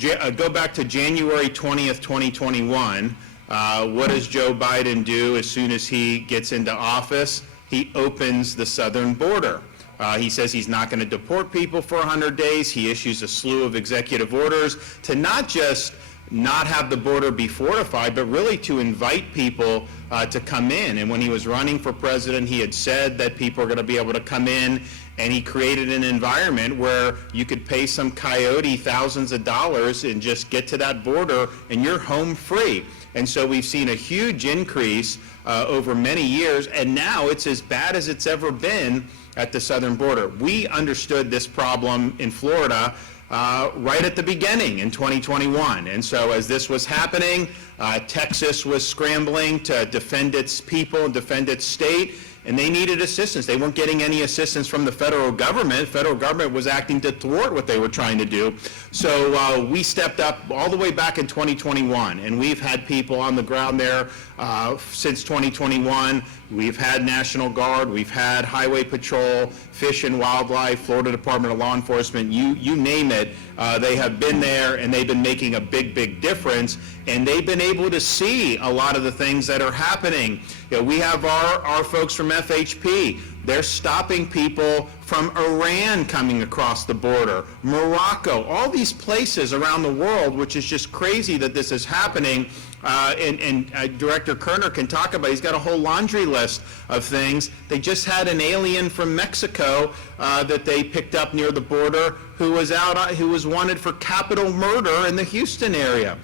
go back to January 20th, 2021. What does Joe Biden do as soon as he gets into office? He opens the southern border. He says he's not going to deport people for 100 days. He issues a slew of executive orders to not just not have the border be fortified, but really to invite people to come in. And when he was running for president, he had said that people are going to be able to come in, and he created an environment where you could pay some coyote thousands of dollars and just get to that border, and you're home free. And so we've seen a huge increase over many years, and now it's as bad as it's ever been at the southern border. We understood this problem in Florida right at the beginning in 2021. And so as this was happening, Texas was scrambling to defend its people and defend its state, and they needed assistance. They weren't getting any assistance from the federal government. The federal government was acting to thwart what they were trying to do. So we stepped up all the way back in 2021, and we've had people on the ground there since 2021. We've had National Guard, we've had Highway Patrol, Fish and Wildlife, Florida Department of Law Enforcement, you name it. They have been there, and they've been making a big, big difference, and they've been able to see a lot of the things that are happening. You know, we have our folks from FHP. They're stopping people from Iran coming across the border, Morocco, all these places around the world, which is just crazy that this is happening. And Director Kerner can talk about, he's got a whole laundry list of things. They just had an alien from Mexico that they picked up near the border who was wanted for capital murder in the Houston area.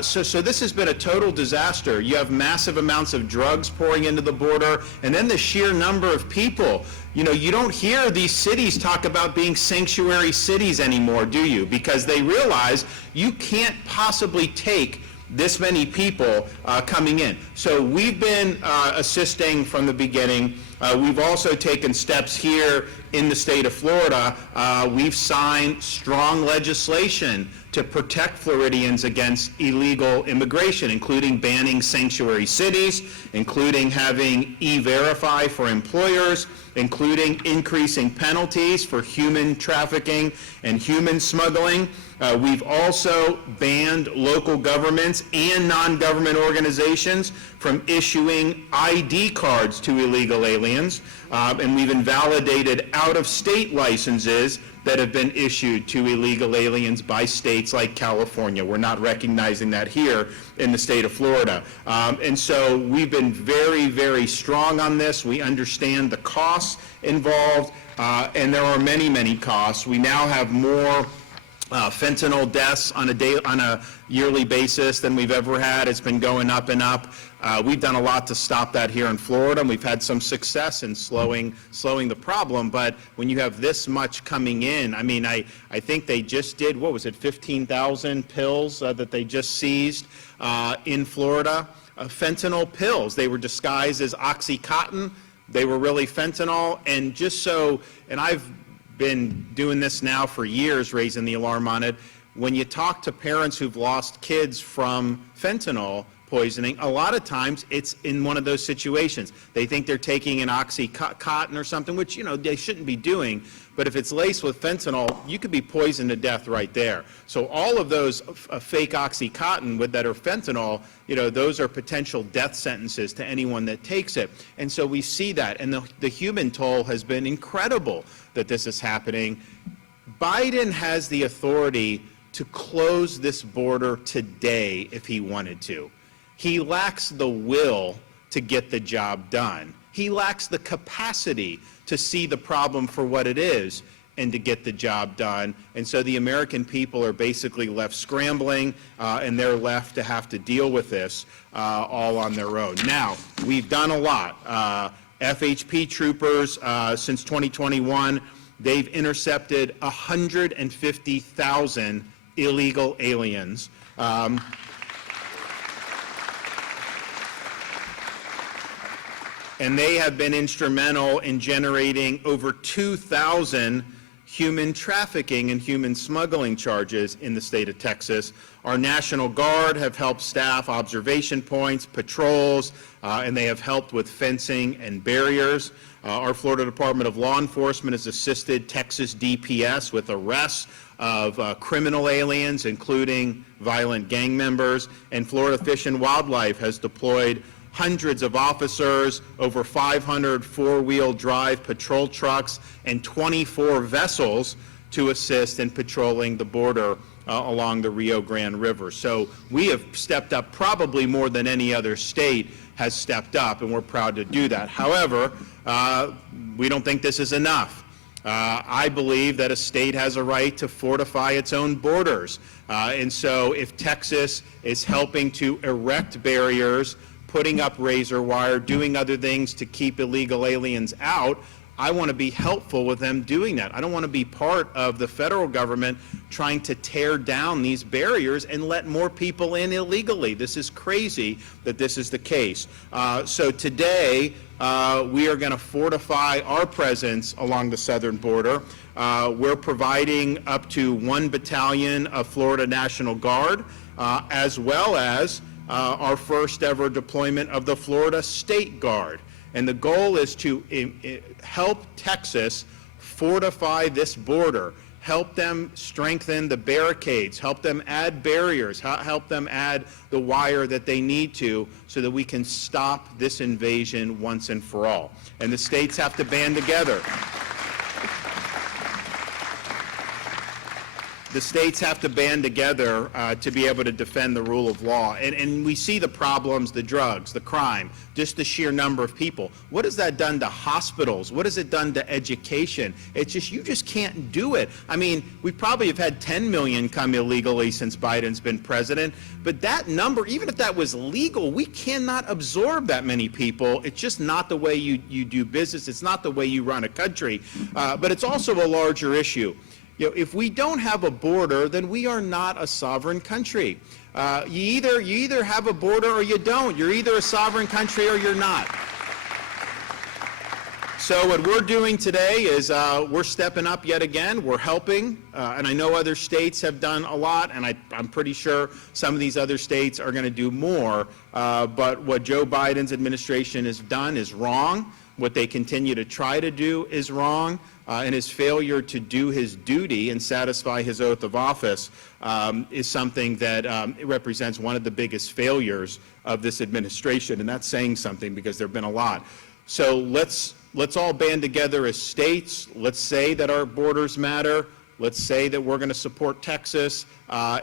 So this has been a total disaster. You have massive amounts of drugs pouring into the border, and then the sheer number of people. You know, you don't hear these cities talk about being sanctuary cities anymore, do you? Because they realize you can't possibly take this many people coming in. So we've been assisting from the beginning. We've also taken steps here in the state of Florida. We've signed strong legislation to protect Floridians against illegal immigration, including banning sanctuary cities, including having E-Verify for employers, including increasing penalties for human trafficking and human smuggling. We've also banned local governments and non-government organizations from issuing ID cards to illegal aliens, and we've invalidated out-of-state licenses that have been issued to illegal aliens by states like California. We're not recognizing that here in the state of Florida. And so we've been very, very strong on this. We understand the costs involved, and there are many, many costs. We now have more fentanyl deaths on a yearly basis than we've ever had. It's been going up and up. We've done a lot to stop that here in Florida, and we've had some success in slowing the problem. But when you have this much coming in, I mean, I think they just did, what was it, 15,000 pills that they just seized in Florida. Fentanyl pills. They were disguised as Oxycontin. They were really fentanyl. And just so, and I've been doing this now for years, raising the alarm on it. When you talk to parents who've lost kids from fentanyl poisoning, a lot of times it's in one of those situations. They think they're taking an Oxycontin or something, which, you know, they shouldn't be doing. But if it's laced with fentanyl, you could be poisoned to death right there. So all of those fake Oxycontin that are fentanyl, you know, those are potential death sentences to anyone that takes it. And so we see that. And the human toll has been incredible that this is happening. Biden has the authority to close this border today if he wanted to. He lacks the will to get the job done. He lacks the capacity to see the problem for what it is and to get the job done. And so the American people are basically left scrambling, and they're left to have to deal with this all on their own. Now, we've done a lot. FHP troopers, since 2021, they've intercepted 150,000 illegal aliens. And they have been instrumental in generating over 2,000 human trafficking and human smuggling charges in the state of Texas. Our National Guard have helped staff observation points, patrols, and they have helped with fencing and barriers. Our Florida Department of Law Enforcement has assisted Texas DPS with arrests of criminal aliens, including violent gang members, and Florida Fish and Wildlife has deployed hundreds of officers, over 500 four-wheel drive patrol trucks, and 24 vessels to assist in patrolling the border along the Rio Grande River. So we have stepped up probably more than any other state has stepped up, and we're proud to do that. However, we don't think this is enough. I believe that a state has a right to fortify its own borders. And so if Texas is helping to erect barriers, putting up razor wire, doing other things to keep illegal aliens out, I want to be helpful with them doing that. I don't want to be part of the federal government trying to tear down these barriers and let more people in illegally. This is crazy that this is the case. So today, we are going to fortify our presence along the southern border. We're providing up to 1 battalion of Florida National Guard, as well as our first ever deployment of the Florida State Guard. And the goal is to help Texas fortify this border, help them strengthen the barricades, help them add barriers, help them add the wire that they need to so that we can stop this invasion once and for all. And the states have to band together. The states have to band together to be able to defend the rule of law. And we see the problems, the drugs, the crime, just the sheer number of people. What has that done to hospitals? What has it done to education? It's just, you just can't do it. I mean, we probably have had 10 million come illegally since Biden's been president, but that number, even if that was legal, we cannot absorb that many people. It's just not the way you do business. It's not the way you run a country. But it's also a larger issue. You know, if we don't have a border, then we are not a sovereign country. You either have a border or you don't. You're either a sovereign country or you're not. So what we're doing today is we're stepping up yet again. We're helping, and I know other states have done a lot, and I'm pretty sure some of these other states are going to do more. But what Joe Biden's administration has done is wrong. What they continue to try to do is wrong. And his failure to do his duty and satisfy his oath of office is something that it represents one of the biggest failures of this administration, and that's saying something because there have been a lot. So let's all band together as states. Let's say that our borders matter. Let's say that we're going to support Texas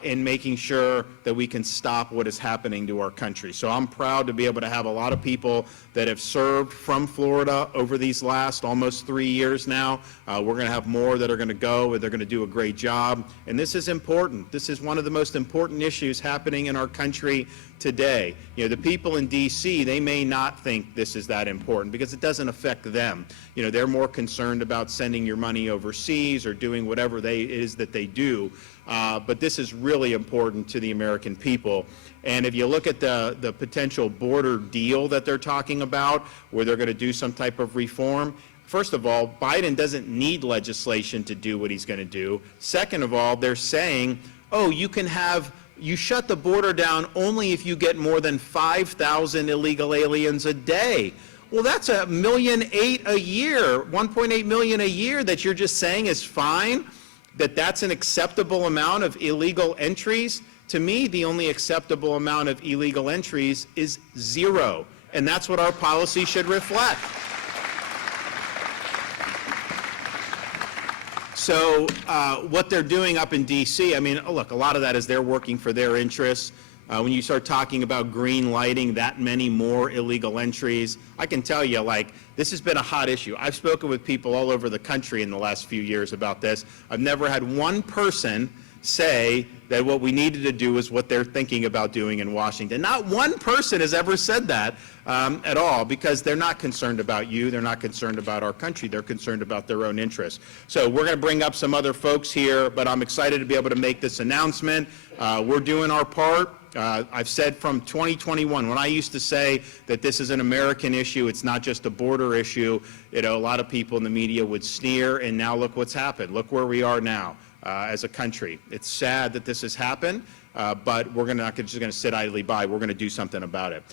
in making sure that we can stop what is happening to our country. So I'm proud to be able to have a lot of people that have served from Florida over these last almost 3 years now. We're going to have more that are going to go, and they're going to do a great job. And this is important. This is one of the most important issues happening in our country today. You know, the people in D.C., they may not think this is that important because it doesn't affect them. You know, they're more concerned about sending your money overseas or doing whatever it is that they do. But this is really important to the American people. And if you look at the potential border deal that they're talking about, where they're going to do some type of reform, first of all, Biden doesn't need legislation to do what he's going to do. Second of all, they're saying, oh, you shut the border down only if you get more than 5,000 illegal aliens a day. Well, that's 1.8 million a year, 1.8 million a year that you're just saying is fine, that's an acceptable amount of illegal entries. To me, the only acceptable amount of illegal entries is 0, and that's what our policy should reflect. So what they're doing up in D.C., I mean, look, a lot of that is they're working for their interests. When you start talking about green lighting that many more illegal entries, I can tell you, like, this has been a hot issue. I've spoken with people all over the country in the last few years about this. I've never had one person say that what we needed to do is what they're thinking about doing in Washington. Not one person has ever said that at all, because they're not concerned about you. They're not concerned about our country. They're concerned about their own interests. So we're going to bring up some other folks here, but I'm excited to be able to make this announcement. We're doing our part. I've said from 2021, when I used to say that this is an American issue, it's not just a border issue, you know, a lot of people in the media would sneer, and now look what's happened. Look where we are now as a country. It's sad that this has happened, but we're not just going to sit idly by. We're going to do something about it.